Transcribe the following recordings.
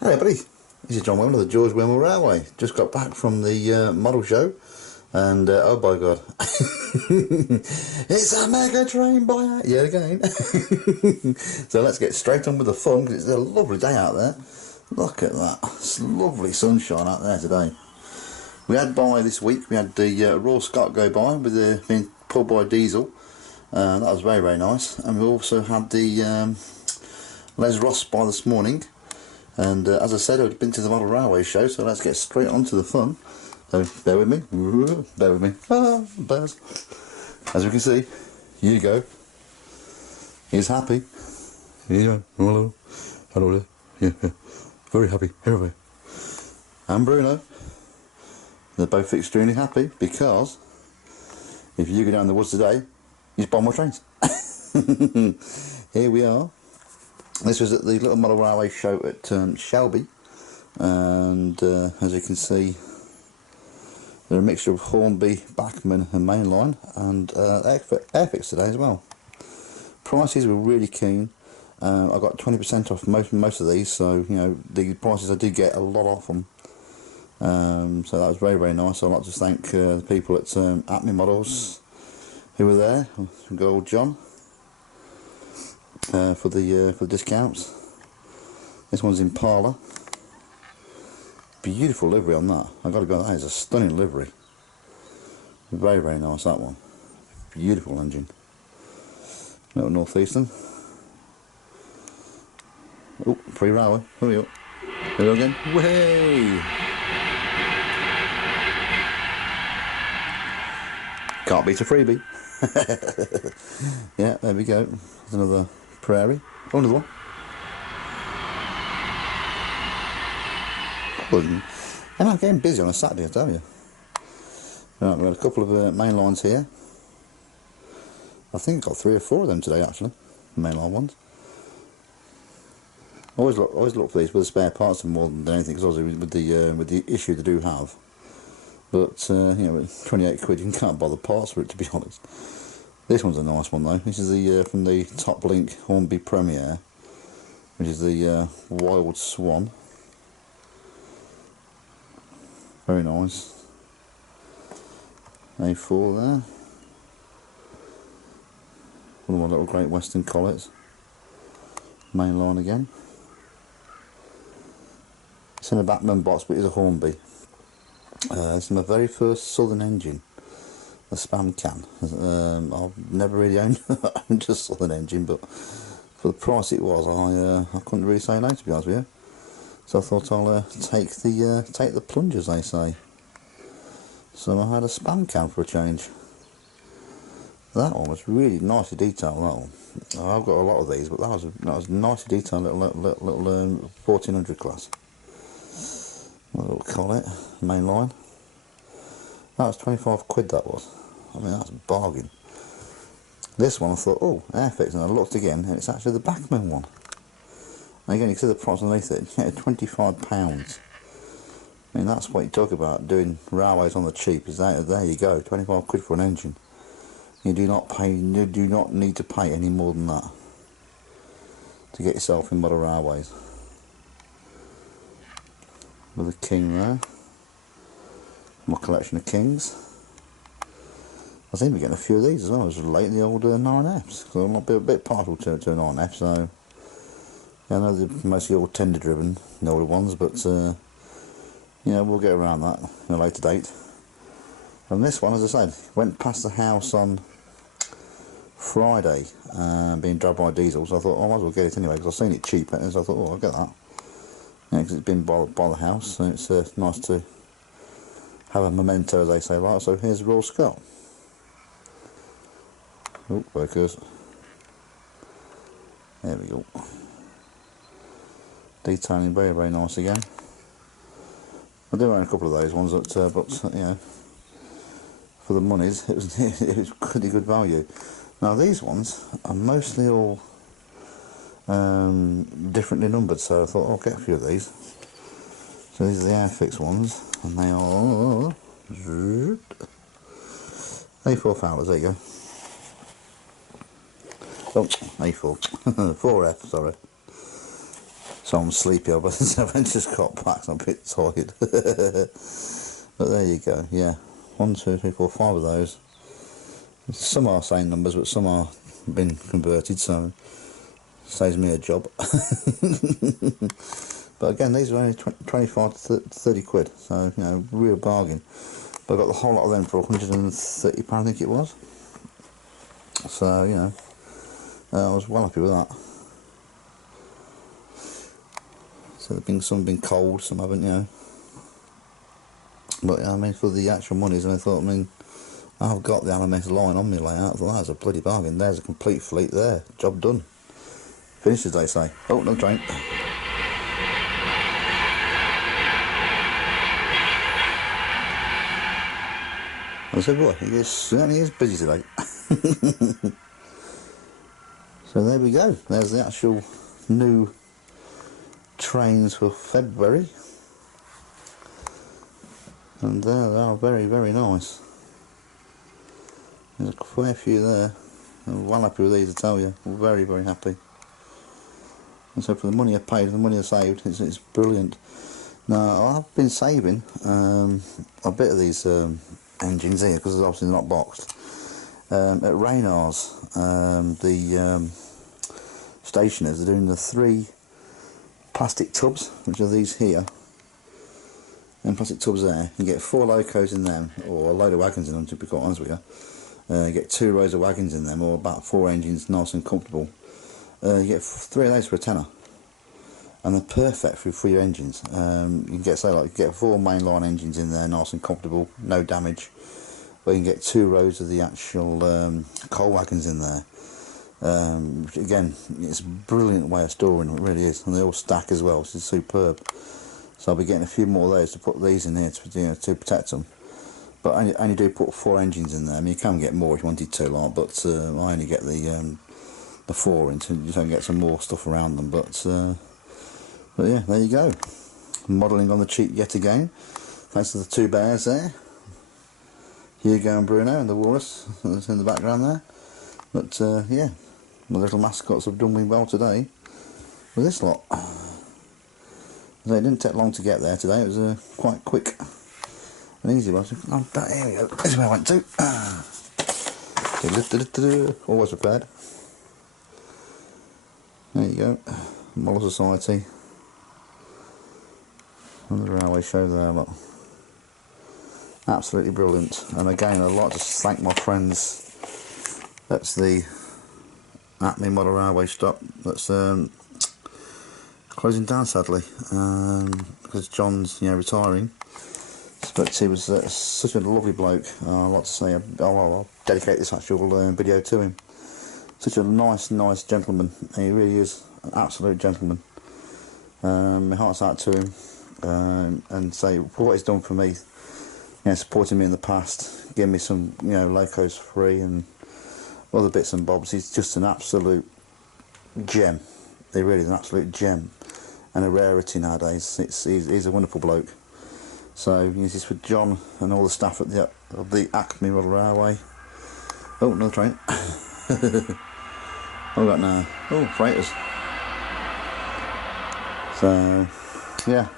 Hello buddy, this is John Wimble of the George Wimble Railway. Just got back from the model show and oh by god, it's a mega train by yet again. So let's get straight on with the fun because it's a lovely day out there. Look at that, it's lovely sunshine out there today. We had by this week, we had the Royal Scot go by with being pulled by diesel. That was very, very nice. And we also had the Les Ross by this morning. And as I said, I've been to the model railway show, so let's get straight on to the fun. So bear with me, bear with me. Bears. As you can see, here you go. He's happy. Here you go. Hello, hello there. Yeah. Very happy. Everybody. And Bruno. They're both extremely happy because if you go down the woods today, you buy more trains. Here we are. This was at the little model railway show at Shelby, and as you can see, they're a mixture of Hornby, Bachmann and Mainline, and Airfix today as well. Prices were really keen. I got 20% off most of these, so you know the prices I did get a lot off them. So that was very, very nice. I'd like to thank the people at Acme Models who were there, good old John. For the discounts. This one's Impala. Beautiful livery on that. I've got to go. That is a stunning livery. Very, very nice that one. Beautiful engine. Little Northeastern. Oh, pre-railway. Here we go. Here we go again. Way. Can't beat a freebie. Yeah, there we go. There's another prairie. Oh, another one. And I'm getting busy on a Saturday, I tell you. Right, we've got a couple of main lines here. I think I've got 3 or 4 of them today, actually. The mainline ones. Always look for these with the spare parts more than anything, because obviously with the issue they do have. But you know, with 28 quid, you can't buy the parts for it, to be honest. This one's a nice one though. This is the from the Top Link Hornby Premier, which is the Wild Swan. Very nice. A4 there. One of my little Great Western Collets. Main line again. It's in a Bachmann box, but it's a Hornby. It's my very first Southern engine. A spam can. I've never really owned a Southern engine, but for the price it was, I couldn't really say no, to be honest with you. So I thought I'll take the plunge, as they say. So I had a spam can for a change. That one was really nicely detailed. That one. I've got a lot of these, but that was nicely detailed. Little 1400 class. A little collet, main line. That was 25 quid. That was. I mean, that's a bargain. This one I thought, oh, Airfix, and I looked again, and it's actually the Bachmann one. And again, you can see the price underneath it, yeah, £25. I mean, that's what you talk about, doing railways on the cheap, is that, there you go, 25 quid for an engine. You do not need to pay any more than that to get yourself in model railways. With a King there. My collection of Kings. I seem to be getting a few of these as well, as relate the old 9Fs, because I'm a bit partial to a 9F, so yeah, I know they're mostly all tender driven, the older ones, but yeah, we'll get around that in a later date. And this one, as I said, went past the house on Friday, being dragged by diesel, so I thought, oh, I might as well get it anyway, because I've seen it cheap, and so I thought, oh, I'll get that. Yeah, because it's been by the house, so it's nice to have a memento, as they say, right? So here's Royal Scot. Oh, focus. There we go. Detailing very, very nice again. I do own a couple of those ones, but you know, for the monies, it was pretty good value. Now these ones are mostly all differently numbered, so I thought I'll get a few of these. So these are the Airfix ones, and they are A4 Fowlers. There you go. Oh, A4, 4F, sorry. So I'm sleepy, but I just got back, so I'm a bit tired. But there you go, yeah. 1, 2, 3, 4, 5 of those. Some are same numbers, but some are been converted, so saves me a job. But again, these are only 25 to 30 quid, so you know, real bargain. But I got the whole lot of them for £130, I think it was. So you know, I was well happy with that. So some have been cold, some haven't, you know. But I mean, for the actual monies, and I thought, I mean, I've got the LMS line on me layout. I thought that's a bloody bargain. There's a complete fleet there. Job done. Finished, as they say. Oh, no train. I said, boy, he certainly is busy today. So there we go. There's the actual new trains for February. And they are very, very nice. There's a fair few there. I'm well happy with these, I tell you. Very, very happy. And so for the money I paid, the money I saved, it's brilliant. Now, I've been saving a bit of these engines here, because obviously they're not boxed. At Raynar's, the stationers are doing the 3 plastic tubs, which are these here. And plastic tubs there. You get 4 locos in them, or a load of wagons in them, to be quite honest with you. You get 2 rows of wagons in them, or about 4 engines, nice and comfortable. You get 3 of those for a tenner, and they're perfect for your engines. You can get, say, like, you get 4 mainline engines in there, nice and comfortable, no damage. But you can get 2 rows of the actual coal wagons in there. Again, it's a brilliant way of storing them, it really is, and they all stack as well, which is superb. So I'll be getting a few more of those to put these in here to, you know, to protect them. But I only do put 4 engines in there. I mean, you can get more if you wanted to, like, but I only get the 4 in, so you don't get some more stuff around them. But yeah, there you go. Modelling on the cheap yet again. Thanks to the 2 bears there, Hugo and Bruno, and the walrus that's in the background there. But yeah, my little mascots have done me well today with this lot. So it didn't take long to get there today. It was quite quick and easy. Oh, here we go. This is where I went to. Always prepared. There you go. Model Society. And the railway show there. Look. Absolutely brilliant. And again, I'd like to thank my friends. That's the Acme Model Railway stop. That's closing down, sadly, because John's, you know, retiring. But he was such a lovely bloke. I'd like to say, I'll dedicate this actual video to him. Such a nice gentleman. He really is an absolute gentleman. My heart's out to him, and say for what he's done for me. You know, supporting me in the past, giving me some, you know, locos free and other bits and bobs. He's just an absolute gem. He really is an absolute gem and a rarity nowadays. He's a wonderful bloke. So this is for John and all the staff at the Acme Model Railway. Oh, another train. What have we got now? Oh, freighters. So yeah,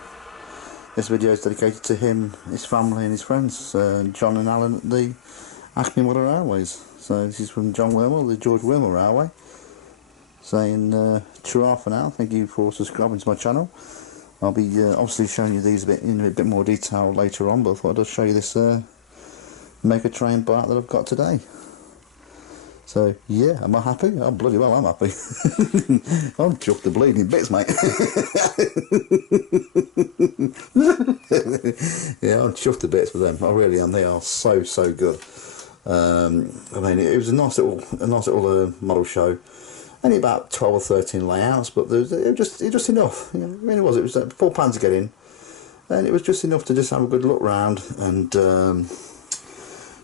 this video is dedicated to him, his family and his friends, John and Alan at the Acme Model Railways. So this is from John Wormel, the George Wormel Railway, saying ta-ra for now. Thank you for subscribing to my channel. I'll be obviously showing you these in a bit more detail later on, but I thought I'd just show you this mega train bike that I've got today. So yeah, am I happy? Oh, bloody well I'm happy. I'm chuffed to bleeding bits, mate. Yeah, I'm chuffed to bits with them. I really am. They are so good. I mean, it was a nice little model show. Only about 12 or 13 layouts, but it was just enough. You know, I mean, it was £4 to get in, and it was just enough to just have a good look round and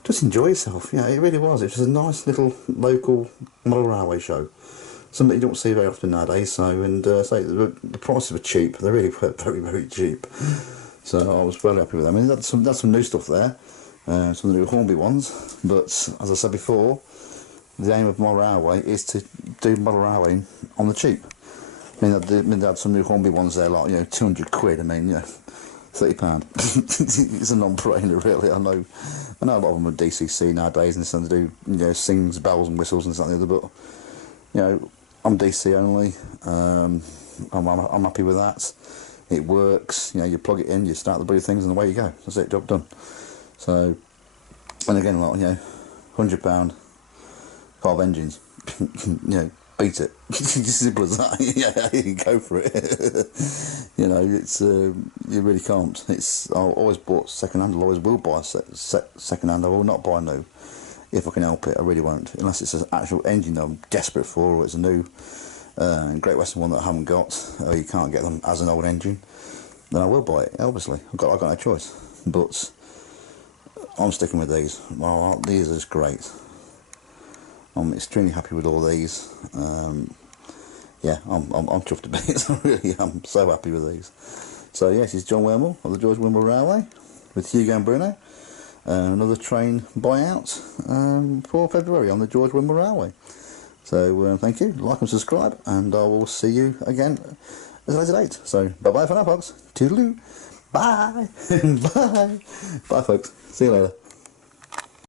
just enjoy yourself. Yeah, it really was. It was a nice little local model railway show, something you don't see very often nowadays. So, and say the prices were cheap. They really were very cheap. So I was very happy with them. I mean, that's some new stuff there. Some of the new Hornby ones. But as I said before, the aim of my railway is to do model railway on the cheap. I mean, they had some new Hornby ones there, like, 200 quid. I mean, £30. It's a non-brainer, really. I know a lot of them are DCC nowadays, and some do, sings, bells and whistles and something like that. But I'm DC only. I'm happy with that. It works. You plug it in, you start the bloody things, and away you go. That's it, job done. So, and again, like, £100 carve engines. Beat it. Simple as that. You go for it. It's you really can't. I've always bought second hand. I always will buy second hand. I will not buy new if I can help it. I really won't, unless it's an actual engine that I'm desperate for, or it's a new Great Western one that I haven't got, or you can't get them as an old engine. Then I will buy it. Obviously, I've got no choice. But I'm sticking with these. Well, these are just great. I'm extremely happy with all these. Yeah, I'm chuffed to bits. I really am so happy with these. So yes, it's John Wormel of the George Wimble Railway with Hugo and Bruno. Another train buyout for February on the George Wimble Railway. So thank you, like and subscribe, and I will see you again at a later date. So bye bye for now, folks. Toodaloo. Bye. Bye. Bye, folks. See you later.